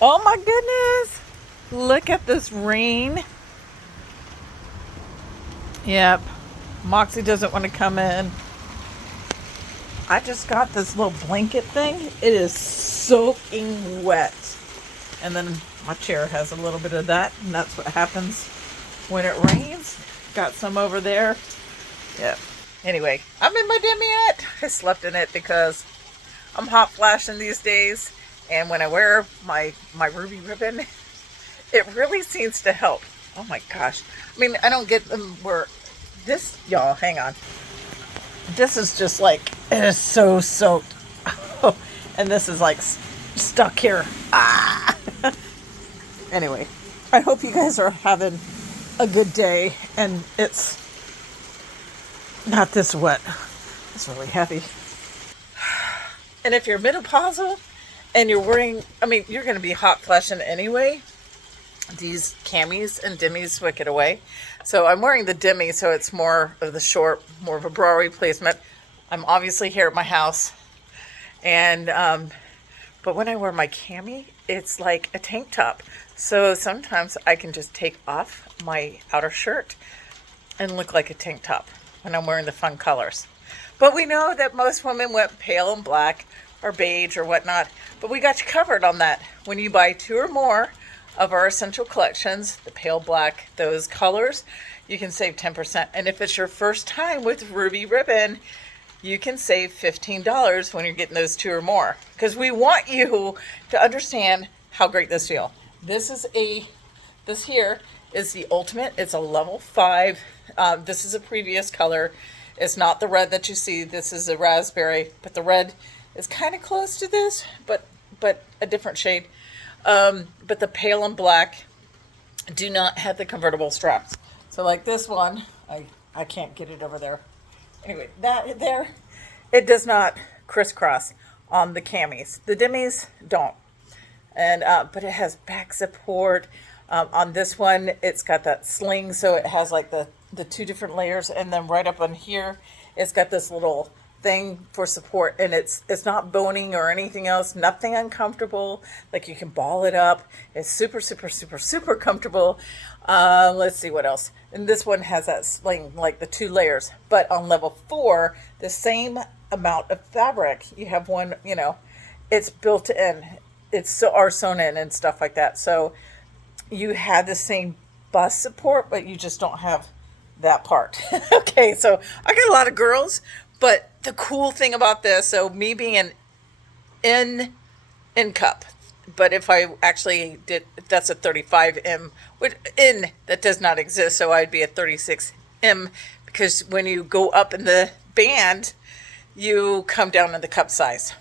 Oh my goodness. Look at this rain. Yep. Moxie doesn't want to come in. I just got this little blanket thing. It is soaking wet. And then my chair has a little bit of that. And that's what happens when it rains. Got some over there. Yep. Anyway, I'm in my demi yet. I slept in it because I'm hot flashing these days. And when I wear my ruby ribbon, it really seems to help. Oh my gosh. I mean, I don't get them where this, y'all, hang on. This is just like, it is so soaked. And this is like stuck here. Ah! Anyway, I hope you guys are having a good day and it's not this wet. It's really heavy. And if you're menopausal and you're wearing, I mean, you're going to be hot flashing anyway. These camis and demis wick it away. So I'm wearing the demi, so it's more of the short, more of a bra replacement. I'm obviously here at my house. And, but when I wear my cami, it's like a tank top. So sometimes I can just take off my outer shirt and look like a tank top when I'm wearing the fun colors. But we know that most women went pale and black or beige or whatnot. But we got you covered on that. When you buy 2 or more of our essential collections, the pale black, those colors, you can save 10%. And if it's your first time with Ruby Ribbon, you can save $15 when you're getting those 2 or more. Because we want you to understand how great this feels. This here is the ultimate. It's a level 5. This is a previous color. It's not the red that you see. This is a raspberry, but the red is kind of close to this, but a different shade. But the pale and black do not have the convertible straps. So like this one, I can't get it over there. Anyway, that there, it does not crisscross on the camis. The demis don't. And but it has back support. On this one, it's got that sling, so it has like the 2 different layers, and then right up on here, it's got this little thing for support, and it's not boning or anything else, nothing uncomfortable. Like you can ball it up. It's super comfortable. Let's see what else. And this one has that sling, like the 2 layers. But on level 4, the same amount of fabric. You have one, it's built in. It's sewn in and stuff like that. So you have the same bust support, but you just don't have that part. Okay, so I got a lot of girls, but the cool thing about this, so me being an in cup, but if I actually did, that's a 35M, which that does not exist, so I'd be a 36M, because when you go up in the band, you come down in the cup size.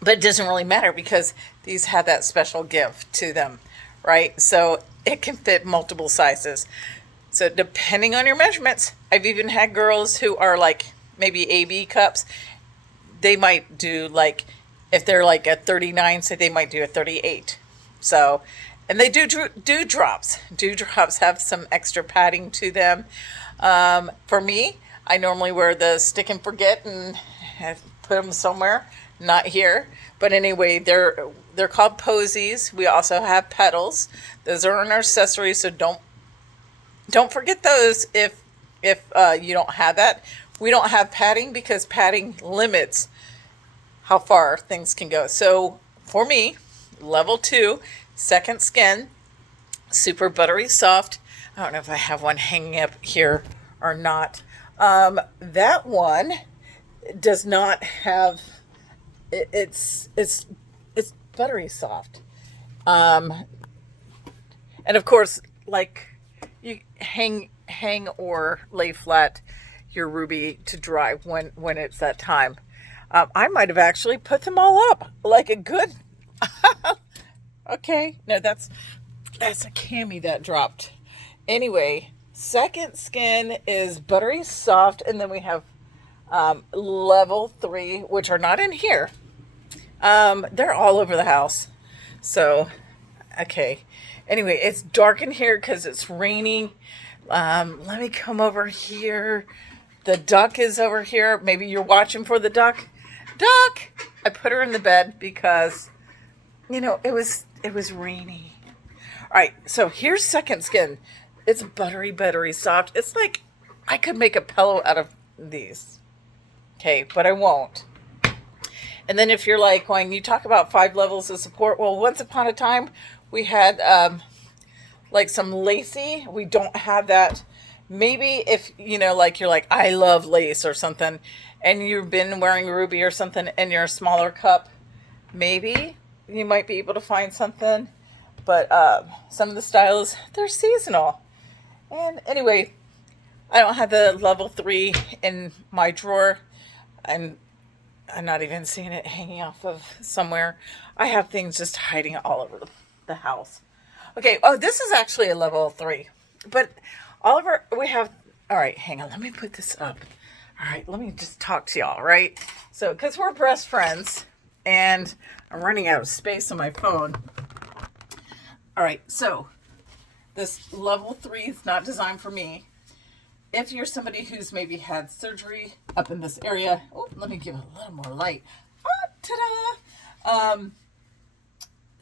But it doesn't really matter because these have that special give to them, right? So it can fit multiple sizes. So depending on your measurements, I've even had girls who are like maybe AB cups. They might do like, if they're like a 39, so they might do a 38. So, and they do drops. Drops have some extra padding to them. For me, I normally wear the stick and forget and put them somewhere. Not here, but anyway, they're called posies. We also have petals. Those are an accessory, so don't forget those if you don't have that. We don't have padding because padding limits how far things can go. So for me, level 2, second skin, super buttery soft. I don't know if I have one hanging up here or not. That one does not have. It's buttery soft, and of course, like you hang or lay flat your ruby to dry when it's that time. I might have actually put them all up like a good. Okay, no, that's a cami that dropped. Anyway, second skin is buttery soft, and then we have level 3, which are not in here. They're all over the house. So, okay. Anyway, it's dark in here because it's raining. Let me come over here. The duck is over here. Maybe you're watching for the duck. Duck! I put her in the bed because, it was It was rainy. All right, so here's second skin. It's buttery soft. It's like I could make a pillow out of these. Okay, but I won't. And then if you're like going, you talk about 5 levels of support. Well, once upon a time, we had like some lacy. We don't have that. Maybe if, like you're like, I love lace or something, and you've been wearing ruby or something and you're a smaller cup, maybe you might be able to find something. But some of the styles, they're seasonal. And anyway, I don't have the level 3 in my drawer. I'm not even seeing it hanging off of somewhere. I have things just hiding all over the house. Okay, oh, this is actually a level 3. But Oliver, we have, all right, hang on, let me put this up. All right, let me just talk to y'all, right? So, because we're best friends, and I'm running out of space on my phone. All right, so this level 3 is not designed for me. If you're somebody who's maybe had surgery up in this area, oh, let me give it a little more light. Ta-da!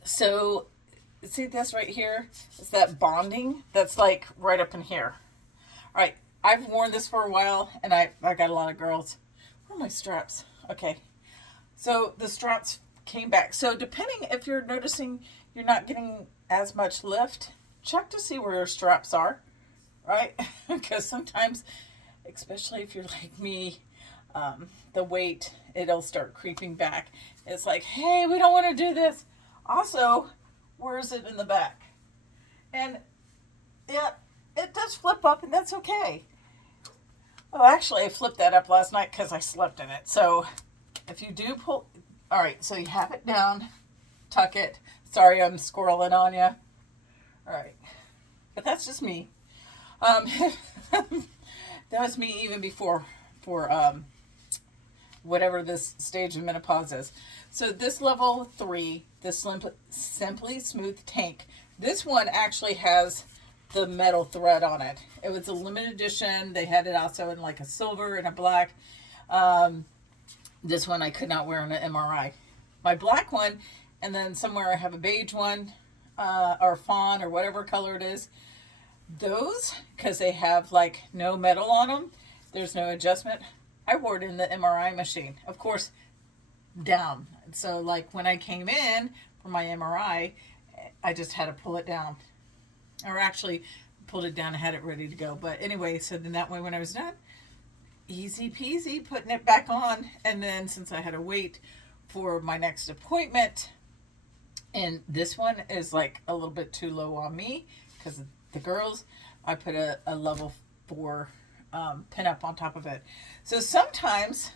So, see this right here? It's that bonding that's like right up in here. All right, I've worn this for a while, and I got a lot of girls. Where are my straps? Okay, so the straps came back. So depending if you're noticing you're not getting as much lift, check to see where your straps are. Right? Because sometimes, especially if you're like me, the weight, it'll start creeping back. It's like, hey, we don't want to do this. Also, where is it in the back? And yeah, it does flip up, and that's okay. Oh, actually, I flipped that up last night because I slept in it. So if you do pull, all right, so you have it down, tuck it. Sorry, I'm squirreling on you. All right, but that's just me. That was me even before for whatever this stage of menopause is. So this level 3, this Simply Smooth tank, this one actually has the metal thread on it. It was a limited edition. They had it also in like a silver and a black. This one I could not wear on an MRI. My black one, and then somewhere I have a beige one, or fawn, or whatever color it is. Those, because they have like no metal on them, there's no adjustment. I wore it in the MRI machine, of course, down. So like when I came in for my MRI, I just had to pull it down, or actually pulled it down and had it ready to go. But anyway, so then that way when I was done, easy peasy putting it back on. And then since I had to wait for my next appointment, and this one is like a little bit too low on me because the girls, I put a level 4 pin up on top of it. So sometimes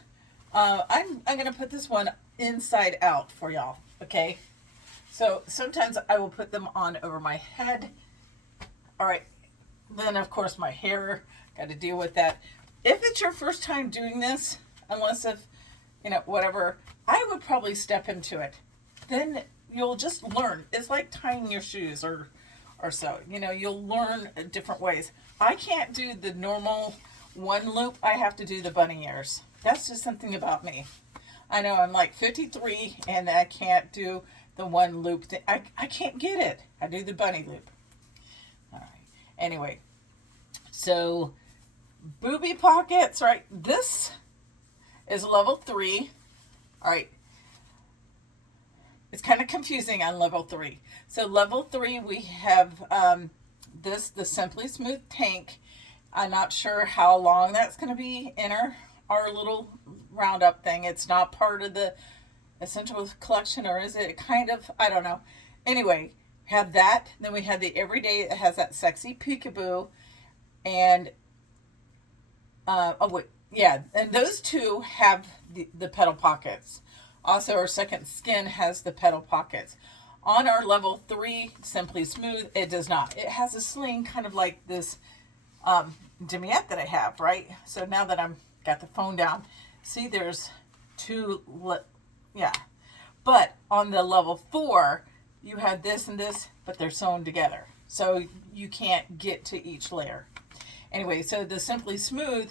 I'm going to put this one inside out for y'all. Okay. So sometimes I will put them on over my head. All right. Then of course my hair, got to deal with that. If it's your first time doing this, unless if, whatever, I would probably step into it. Then you'll just learn. It's like tying your shoes or so. You'll learn different ways. I can't do the normal one loop. I have to do the bunny ears. That's just something about me. I know I'm like 53 and I can't do the one loop thing. I can't get it. I do the bunny loop. All right. Anyway, so booby pockets, right? This is level 3. All right. It's kind of confusing on level 3. So level 3, we have the Simply Smooth tank. I'm not sure how long that's going to be in our little roundup thing. It's not part of the essential collection, or is it? Kind of, I don't know. Anyway, have that. Then we have the Everyday that has that sexy peekaboo, and and those two have the pedal pockets. Also, our second skin has the pedal pockets. On our level 3 Simply Smooth, it does not. It has a sling, kind of like this demi that I have, right? So now that I'm got the phone down, see, there's two. But on the level 4, you have this and this, but they're sewn together, so you can't get to each layer. Anyway, so the Simply Smooth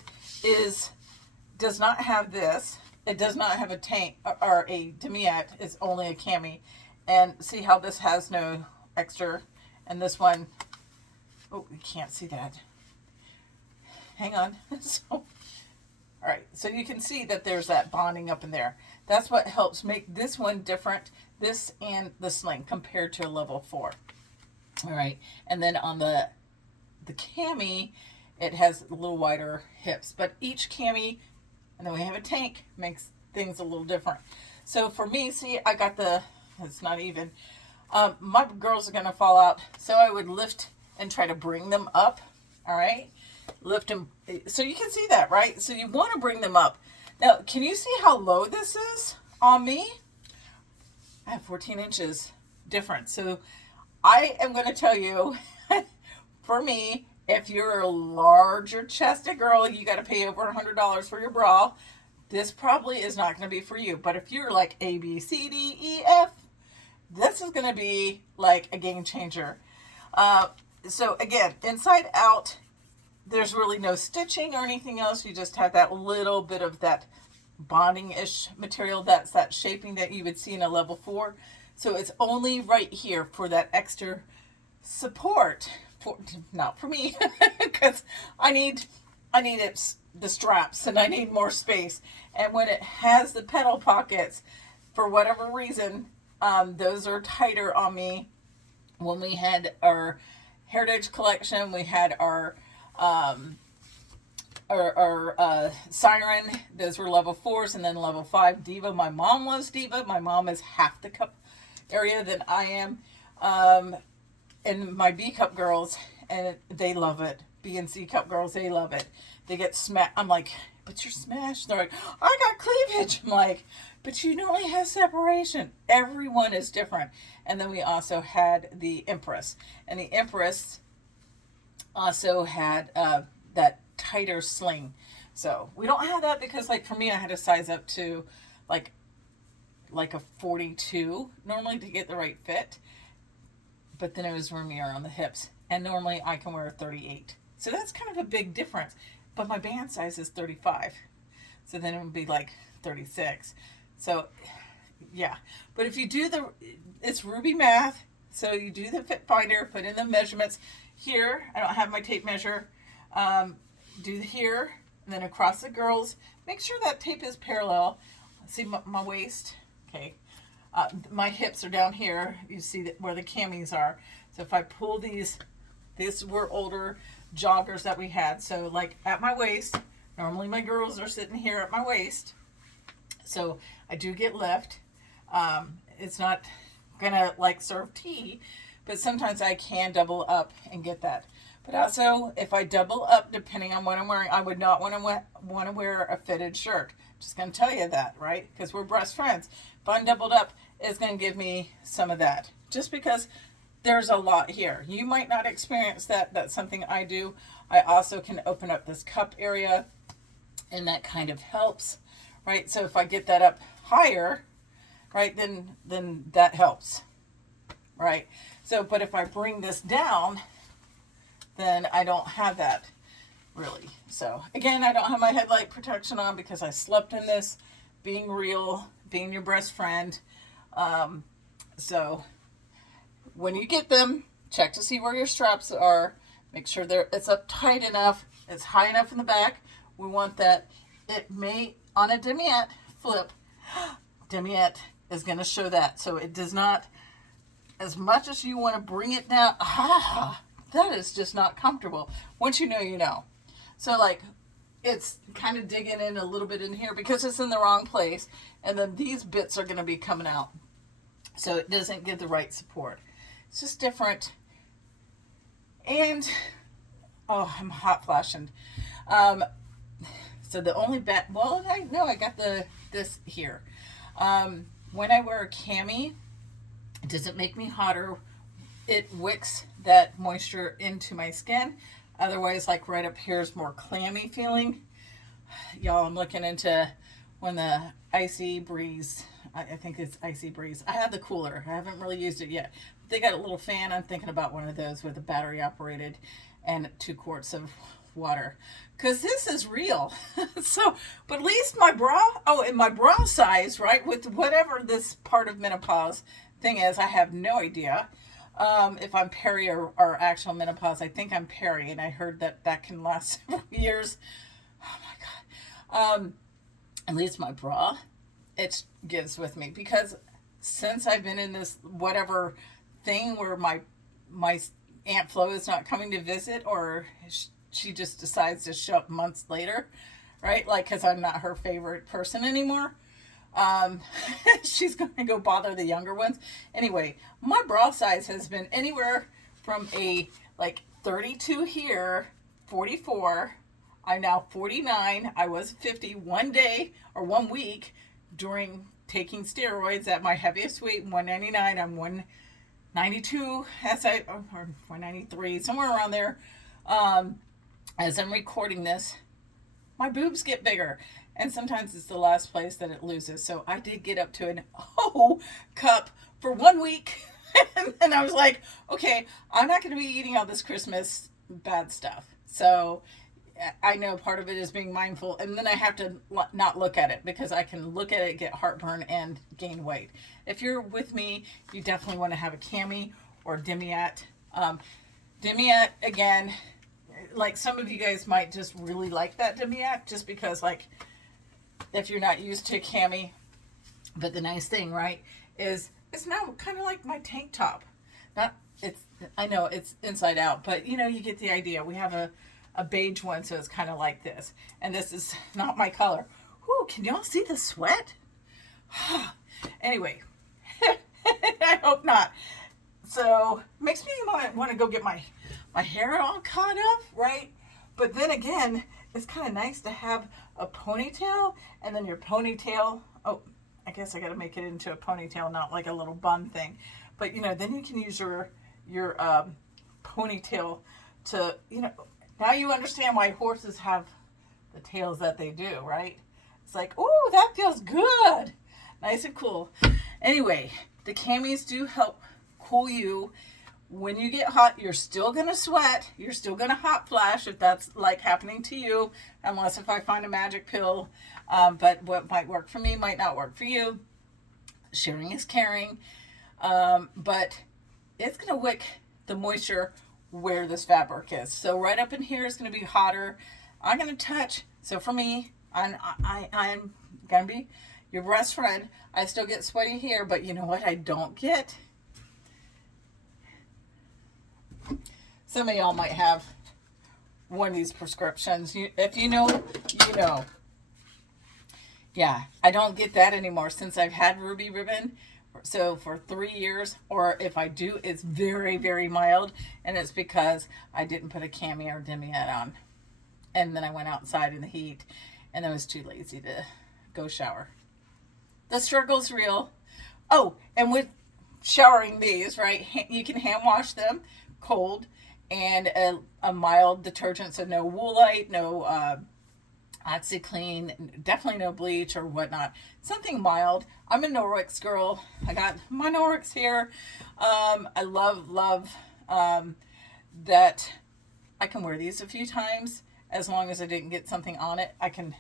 does not have this. It does not have a tank or a demi. It's only a cami. And see how this has no extra, and this one, oh, you can't see that. Hang on. So, all right, so you can see that there's that bonding up in there. That's what helps make this one different, this and the sling, compared to a level 4. All right, and then on the cami, it has a little wider hips, but each cami, and then we have a tank, makes things a little different. So for me, see, I got it's not even, my girls are going to fall out, so I would lift and try to bring them up, all right? Lift them, so you can see that, right? So you want to bring them up. Now, can you see how low this is on me? I have 14 inches difference. So I am going to tell you, for me, if you're a larger chested girl, you got to pay over $100 for your bra. This probably is not going to be for you. But if you're like A, B, C, D, E, F, this is going to be like a game changer. So again, inside out, there's really no stitching or anything else. You just have that little bit of that bonding-ish material. That's that shaping that you would see in a level 4. So it's only right here for that extra support. Not for me, because I need the straps, and I need more space. And when it has the pedal pockets, for whatever reason, those are tighter on me. When we had our Heritage collection, we had our Siren, those were level 4s, and then level 5 Diva. My mom loves Diva. My mom is half the cup area than I am. And my B cup girls, and they love it. B and C cup girls, they love it. They get smashed. I'm like, but you're smashed. They're like, I got cleavage. I'm like, but you only have separation. Everyone is different. And then we also had the Empress. And the Empress also had that tighter sling. So we don't have that because, like, for me, I had to size up to like a 42 normally to get the right fit. But then it was roomier on the hips. And normally I can wear a 38. So that's kind of a big difference. But my band size is 35. So then it would be like 36. So, yeah. But if you do it's Ruby math. So you do the fit finder, put in the measurements. Here, I don't have my tape measure. Do here, and then across the girls. Make sure that tape is parallel. See my waist? Okay. My hips are down here. You see where the camis are. So if I pull these were older joggers that we had. So like at my waist, normally my girls are sitting here at my waist. So I do get lift. It's not gonna like serve tea, but sometimes I can double up and get that. But also, if I double up, depending on what I'm wearing, I would not want to wear a fitted shirt. Just going to tell you that, right? Because we're best friends. If I'm doubled up, it's going to give me some of that. Just because there's a lot here. You might not experience that. That's something I do. I also can open up this cup area, and that kind of helps, right? So if I get that up higher, right, then that helps, right? So, but if I bring this down, then I don't have that really. So again, I don't have my headlight protection on because I slept in this, being real, being your best friend. So when you get them, check to see where your straps are. Make sure it's up tight enough. It's high enough in the back. We want that. It may, on a demiette flip, demiette is going to show that. So it does not, as much as you want to bring it down, that is just not comfortable. Once you know, you know. So like, it's kind of digging in a little bit in here because it's in the wrong place. And then these bits are going to be coming out. So it doesn't give the right support. It's just different. And, oh, I'm hot flashing. So the only I got this here. When I wear a cami, it doesn't make me hotter. It wicks that moisture into my skin. Otherwise, like right up here is more clammy feeling. Y'all, I'm looking into when the icy breeze, I think it's icy breeze. I have the cooler. I haven't really used it yet. They got a little fan. I'm thinking about one of those with a battery operated and 2 quarts of water. Because this is real. So, but at least my bra, and my bra size, right, with whatever this part of menopause, thing is, I have no idea if I'm peri or actual menopause. I think I'm peri, and I heard that that can last several years. Oh my God. At least my bra, it gives with me, because since I've been in this whatever thing where my Aunt Flo is not coming to visit, or she just decides to show up months later, right? Like, because I'm not her favorite person anymore. Um, she's going to go bother the younger ones. Anyway, my bra size has been anywhere from a like 32 here, 44. I'm now 49. I was 50 one day or 1 week during taking steroids at my heaviest weight, 199. I'm 192 or 193, somewhere around there. As I'm recording this, my boobs get bigger, and sometimes it's the last place that it loses. So I did get up to an O cup for 1 week, and then I was like, okay, I'm not going to be eating all this Christmas bad stuff. So I know part of it is being mindful, and then I have to not look at it, because I can look at it, get heartburn, and gain weight. If you're with me, you definitely want to have a cami or demi. Demi, again, like some of you guys might just really like that demi, just because, like, if you're not used to cami. But the nice thing, right, is it's now kind of like my tank top. Not it's I know it's inside out, but you know, you get the idea. We have a beige one, so it's kind of like this. And this is not my color. Whew, can y'all see the sweat? Anyway, I hope not. So makes me want to go get my hair all caught up, right? But then again, it's kind of nice to have a ponytail, and then your ponytail, oh, I guess I got to make it into a ponytail, not like a little bun thing. But, you know, then you can use your ponytail to, you know, now you understand why horses have the tails that they do, right? It's like, ooh, that feels good. Nice and cool. Anyway, the camis do help cool you. When you get hot, you're still going to sweat. You're still going to hot flash if that's like happening to you, unless if I find a magic pill. But what might work for me might not work for you. Sharing is caring. But it's going to wick the moisture where this fabric is. So right up in here is going to be hotter. I'm going to touch. So for me, I'm going to be your best friend. I still get sweaty here, but you know what I don't get? Some of y'all might have one of these prescriptions. If you know, you know. Yeah, I don't get that anymore since I've had Ruby Ribbon. So for 3 years, or if I do, it's very, very mild. And it's because I didn't put a cami or demi on. And then I went outside in the heat, and I was too lazy to go shower. The struggle's real. Oh, and with showering these, right, you can hand wash them cold, and a mild detergent, so no woolite, no OxyClean, definitely no bleach or whatnot. Something mild. I'm a Norwex girl. I got my Norwex here. I love that I can wear these a few times, as long as I didn't get something on it. I can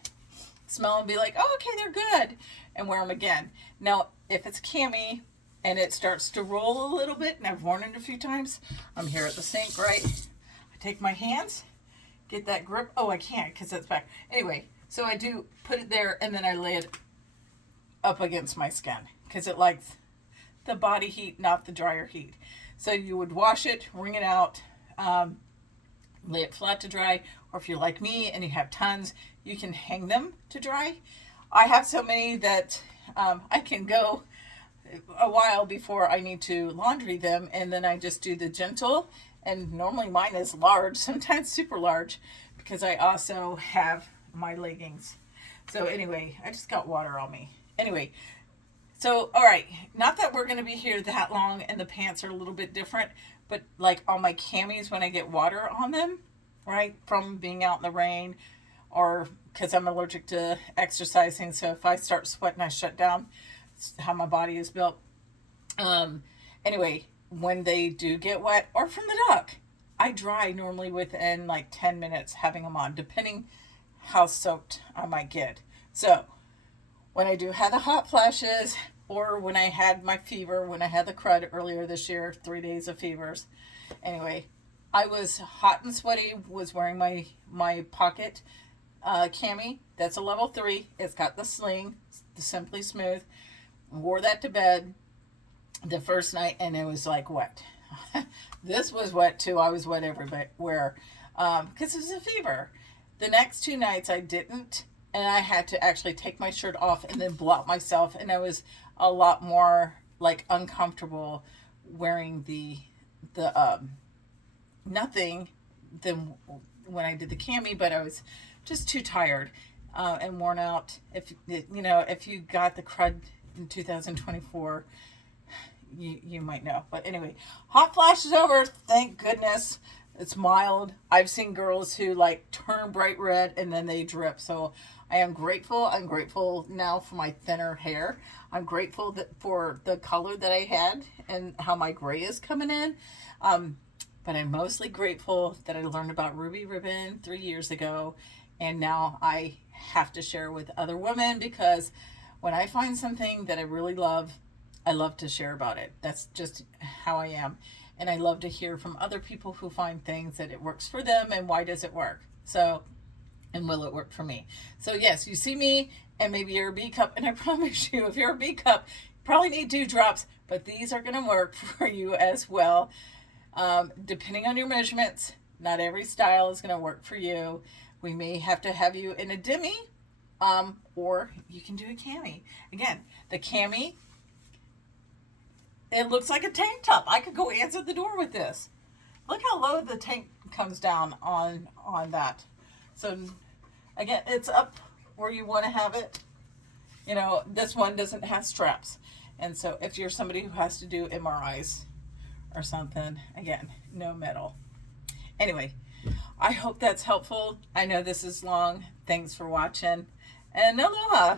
smell and be like, oh, okay, they're good, and wear them again. Now, if it's cami and it starts to roll a little bit, and I've worn it a few times, I'm here at the sink, right? I take my hands, get that grip. Oh, I can't because it's back. Anyway, so I do put it there, and then I lay it up against my skin because it likes the body heat, not the dryer heat. So you would wash it, wring it out, lay it flat to dry, or if you're like me and you have tons, you can hang them to dry. I have so many that I can go a while before I need to laundry them, and then I just do the gentle, and normally mine is large, sometimes super large, because I also have my leggings. So anyway, I just got water on me. Anyway, so all right, not that we're going to be here that long, and the pants are a little bit different, but like on my camis, when I get water on them, right, from being out in the rain, or because I'm allergic to exercising, so if I start sweating, I shut down. It's how my body is built. Anyway, when they do get wet, or from the duck, I dry normally within like 10 minutes having them on, depending how soaked I might get. So when I do have the hot flashes, or when I had my fever, when I had the crud earlier this year, 3 days of fevers. Anyway, I was hot and sweaty, was wearing my pocket cami. That's a level 3. It's got the sling, the Simply Smooth. Wore that to bed the first night, and it was like wet. This was wet too. I was wet everywhere because it was a fever. The next 2 nights I didn't, and I had to actually take my shirt off and then blot myself, and I was a lot more like uncomfortable wearing the nothing than when I did the cami, but I was just too tired and worn out. If you got the crud in 2024, you might know. But anyway, hot flash is over. Thank goodness. It's mild. I've seen girls who like turn bright red and then they drip. So I am grateful. I'm grateful now for my thinner hair. I'm grateful for the color that I had and how my gray is coming in. But I'm mostly grateful that I learned about Ruby Ribbon 3 years ago. And now I have to share with other women, because when I find something that I really love, I love to share about it. That's just how I am. And I love to hear from other people who find things that it works for them, and why does it work? So, and will it work for me? So yes, you see me and maybe you're a B cup, and I promise you, if you're a B cup, you probably need 2 drops, but these are going to work for you as well. Depending on your measurements, not every style is going to work for you. We may have to have you in a demi, or you can do a cami. Again, the cami, it looks like a tank top. I could go answer the door with this. Look how low the tank comes down on that. So again, it's up where you want to have it. This one doesn't have straps. And so if you're somebody who has to do MRIs or something, again, no metal. Anyway, I hope that's helpful. I know this is long. Thanks for watching, and aloha.